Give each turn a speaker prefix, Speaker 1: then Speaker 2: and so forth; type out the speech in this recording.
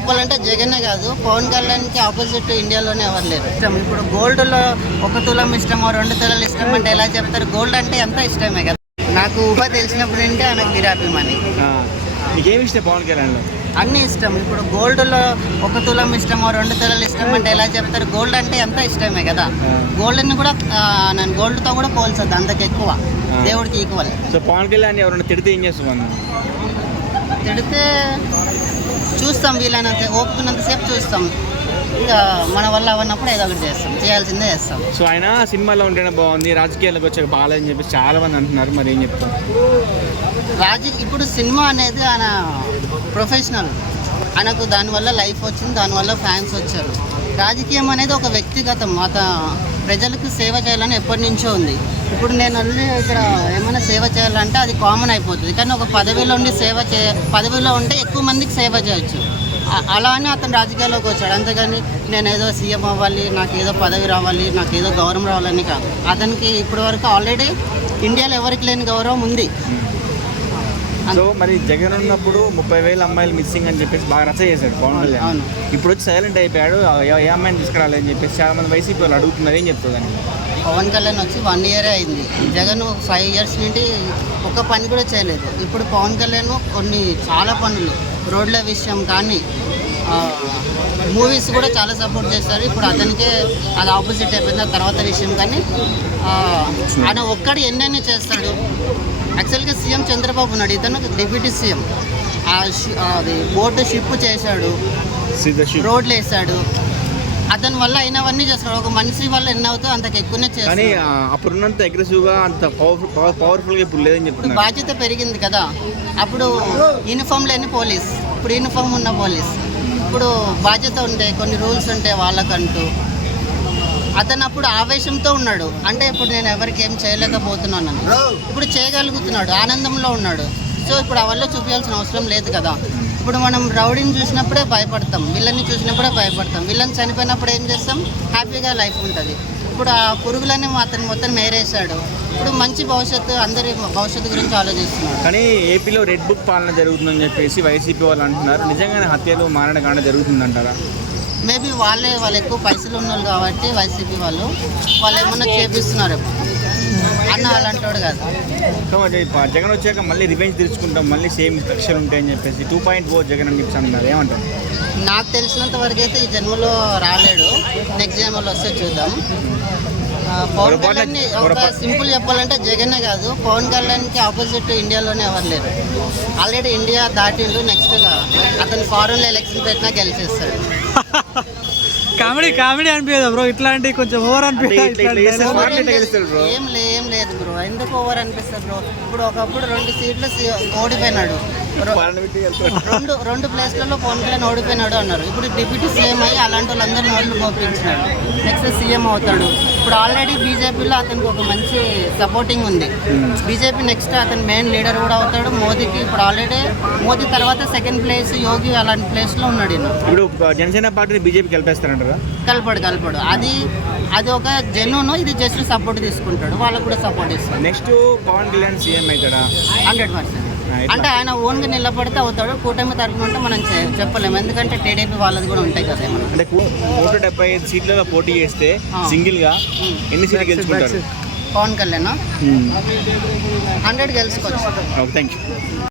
Speaker 1: చెప్పాలంటే జగనే కాదు పవన్ కళ్యాణ్కి ఆపోజిట్ ఇండియాలోనే ఎవరు లేరు. ఇష్టం. ఇప్పుడు గోల్డ్లో ఒక తులం ఇష్టమో రెండు తులాలు ఇష్టం అంటే ఎలా చెప్తారు? గోల్డ్ అంటే ఎంత ఇష్టమే కదా. నాకు ఊహ తెలిసినప్పుడు ఏంటి? ఆయనకు వీరాభిమాని
Speaker 2: నీకేమి ఇష్టం పవన్ కళ్యాణ్లో?
Speaker 1: అన్నీ ఇష్టం. ఇప్పుడు గోల్డ్లో ఒక తులం ఇష్టమో రెండు తులాలు ఇష్టం అంటే ఎలా చెప్తారు? గోల్డ్ అంటే ఎంత ఇష్టమే కదా. గోల్డ్ని కూడా నేను గోల్డ్తో కూడా పోల్చొద్దు. అంతకు ఎక్కువ. దేవుడికి ఈక్వల్
Speaker 2: సో పవన్ కళ్యాణ్ ఎవరైనా తిడితే ఏం చేస్తాం మనం
Speaker 1: తిడితే చూస్తాం వీలైనంత ఓపుకున్నంతసేపు చూస్తాం. ఇక మన వల్ల అవన్నప్పుడు ఏదో ఒకటి చేస్తాం. చేయాల్సిందే చేస్తాం.
Speaker 2: సో ఆయన సినిమాలో ఉంటేనే బాగుంది. రాజకీయాలకు వచ్చాక బాగాలేదని చెప్పి చాలా మంది అంటున్నారు. మరి ఏం చెప్తాం
Speaker 1: రాజు ఇప్పుడు సినిమా అనేది ఆయన ప్రొఫెషనల్. ఆయనకు దానివల్ల లైఫ్ వచ్చింది దానివల్ల ఫ్యాన్స్ వచ్చారు. రాజకీయం అనేది ఒక వ్యక్తిగతం. అత ప్రజలకు సేవ చేయాలని ఎప్పటి నుంచో ఉంది. ఇప్పుడు నేను అన్ని ఇక్కడ ఏమైనా సేవ చేయాలంటే అది కామన్ అయిపోతుంది. కానీ ఒక పదవిలో ఉండి సేవ చే పదవిలో ఉంటే ఎక్కువ మందికి సేవ చేయొచ్చు. అ- అలా అని అతను రాజకీయాల్లోకి వచ్చాడు. అంతేగాని నేను ఏదో సీఎం అవ్వాలి నాకు ఏదో పదవి రావాలి నాకు ఏదో గౌరవం రావాలని కాదు. అతనికి ఇప్పటి వరకు ఆల్రెడీ ఇండియాలో ఎవరికి లేని గౌరవం ఉంది.
Speaker 2: సో మరి జగన్ ఉన్నప్పుడు ముప్పై వేల అమ్మాయిలు మిస్సింగ్ అని చెప్పేసి బాగా రచ్చ చేశాడు పవన్ కళ్యాణ్.
Speaker 1: అవును.
Speaker 2: ఇప్పుడు వచ్చి సైలెంట్ అయిపోయాడు. ఏ- అమ్మాయిని తీసుకురాలేదని చెప్పేసి చాలా మంది వైసీపీ వాళ్ళు అడుగుతున్నారు ఏం చెప్తుందని
Speaker 1: పవన్ కళ్యాణ్ వచ్చి వన్ ఇయరే అయింది. జగన్ ఫైవ్ ఇయర్స్ నుండి ఒక్క పని కూడా చేయలేదు. ఇప్పుడు పవన్ కళ్యాణ్ కొన్ని చాలా పనులు రోడ్ల విషయం కానీ మూవీస్ కూడా చాలా సపోర్ట్ చేస్తారు ఇప్పుడు అతనికే అది ఆపోజిట్ అయిపోయింది. ఆ తర్వాత విషయం కానీ ఆయన ఒక్కడు ఎన్నెన్ని చేస్తాడు. యాక్చువల్గా సీఎం చంద్రబాబు ఉన్నాడు. ఇతను డిప్యూటీ సీఎం. అది బోటు షిప్ చేశాడు. రోడ్లు వేసాడు అతని వల్ల అయినవన్నీ చేస్తాడు. ఒక మనిషి వల్ల ఎన్ని అవుతాయో అంతకు ఎక్కువనే
Speaker 2: కానీ
Speaker 1: చేస్తాడు
Speaker 2: ఆ, అప్పుడున్నంత అగ్రెసివ్గా అంత పవర్ఫుల్ పవర్ఫుల్గా ఇప్పుడు లేదని
Speaker 1: ఇప్పుడు
Speaker 2: చెప్తున్నారు
Speaker 1: బాధ్యత పెరిగింది కదా. అప్పుడు యూనిఫామ్ లేని పోలీస్ ఇప్పుడు యూనిఫామ్ ఉన్న పోలీస్ ఇప్పుడు బాధ్యత ఉంటాయి కొన్ని రూల్స్ ఉంటాయి వాళ్ళకంటూ. అతను అప్పుడు ఆవేశంతో ఉన్నాడు. అంటే ఇప్పుడు నేను ఎవరికి ఏం చేయలేకపోతున్నాను ఇప్పుడు చేయగలుగుతున్నాడు. ఆనందంలో ఉన్నాడు. సో ఇప్పుడు అవల్లో చూపించాల్సిన అవసరం లేదు కదా. ఇప్పుడు మనం రౌడీని చూసినప్పుడే భయపడతాం. విల్లన్ని చూసినప్పుడే భయపడతాం. విల్లన్ చనిపోయినప్పుడు ఏం చేస్తాం? హ్యాపీగా లైఫ్ ఉంటుంది. ఇప్పుడు ఆ పురుగులని అతను మొత్తం మేరేశాడు ఇప్పుడు మంచి భవిష్యత్తు అందరి భవిష్యత్తు గురించి ఆలోచిస్తున్నాడు
Speaker 2: కానీ ఏపీలో రెడ్ బుక్ పాలన జరుగుతుందని చెప్పేసి వైసీపీ వాళ్ళు అంటున్నారు. నిజంగానే హత్యలు మారణకాండ జరుగుతుందంటారా?
Speaker 1: మేబీ వాళ్ళే వాళ్ళు ఎక్కువ పైసలు ఉన్నోళ్ళు కాబట్టి వైసీపీ వాళ్ళు వాళ్ళు ఏమన్నా చేపిస్తున్నారు అన్న అలాంటోడు కాదు.
Speaker 2: జగన్ వచ్చాక మళ్ళీ రివెంజ్ తీర్చుకుంటాం మళ్ళీ సేమ్ కక్షలు ఉంటాయని చెప్పేసి టూ పాయింట్ ఫోర్ జగన్ అని చెప్పి అన్నారు. ఏమంటారు
Speaker 1: నాకు తెలిసినంత వరకు అయితే ఈ జన్మలో రాలేడు. నెక్స్ట్ జన్మలో వస్తే చూద్దాం. పవన్ కళ్యాణ్ ఒక సింపుల్ చెప్పాలంటే జగనే కాదు పవన్ కళ్యాణ్కి ఆపోజిట్ ఇండియాలోనే ఎవరు లేరు. ఆల్రెడీ ఇండియా దాటిండు నెక్స్ట్ అతను ఫారెన్లో ఎలక్షన్ పెట్టినా గెలిచేస్తాడు.
Speaker 3: కామెడీ కామెడీ అనిపించదు బ్రో. ఇట్లాంటి కొంచెం ఓవర్
Speaker 2: bro?
Speaker 1: ఏం లే ఏం లేదు బ్రో. ఎందుకు ఓవర్ అనిపిస్తుంది బ్రో? ఇప్పుడు ఒకప్పుడు రెండు సీట్లు సి- ఓడిపోయినాడు. రెండు రెండు ప్లేస్లలో పవన్ కళ్యాణ్ ఓడిపోయినాడు అన్నారు. ఇప్పుడు డిప్యూటీ సీఎం అయ్యి అలాంటి వాళ్ళందరినీ ఓట్లు పంపించినాడు నెక్స్ట్ సీఎం అవుతాడు. ఇప్పుడు ఆల్రెడీ బీజేపీలో అతనికి ఒక మంచి సపోర్టింగ్ ఉంది. బీజేపీ నెక్స్ట్ అతను మెయిన్ లీడర్ కూడా అవుతాడు. మోదీకి ఇప్పుడు ఆల్రెడీ మోదీ తర్వాత సెకండ్ ప్లేస్ యోగి అలాంటి ప్లేస్లో ఉన్నాడు
Speaker 2: ఇప్పుడు జనసేన పార్టీని బీజేపీకి కలిపేస్తారంటారా?
Speaker 1: కలపడు కలపడు. అది అది ఒక జెన్యున్ ఇది జస్ట్ సపోర్ట్ తీసుకుంటాడు. వాళ్ళకు కూడా సపోర్ట్ ఇస్తాడు.
Speaker 2: నెక్స్ట్ పవన్ కళ్యాణ్ సీఎం అవుతాడా?
Speaker 1: Hundred percent? అంటే ఆయన ఓన్గా నిలబడితే అవుతాడు కూటమి తరఫున ఉంటే మనం చెప్పలేము. ఎందుకంటే టీడీపీ వాళ్ళది కూడా ఉంటాయి కదా ఏమన్నా.
Speaker 2: అంటే నూట డెబ్బై ఐదు సీట్లలో పోటీ చేస్తే.
Speaker 1: సింగిల్గా.
Speaker 2: ఎన్ని సీట్లు గెలుచుకుంటారు
Speaker 1: Pawan Kalyan? Hundred గెలుచుకోవచ్చు.
Speaker 2: Thank you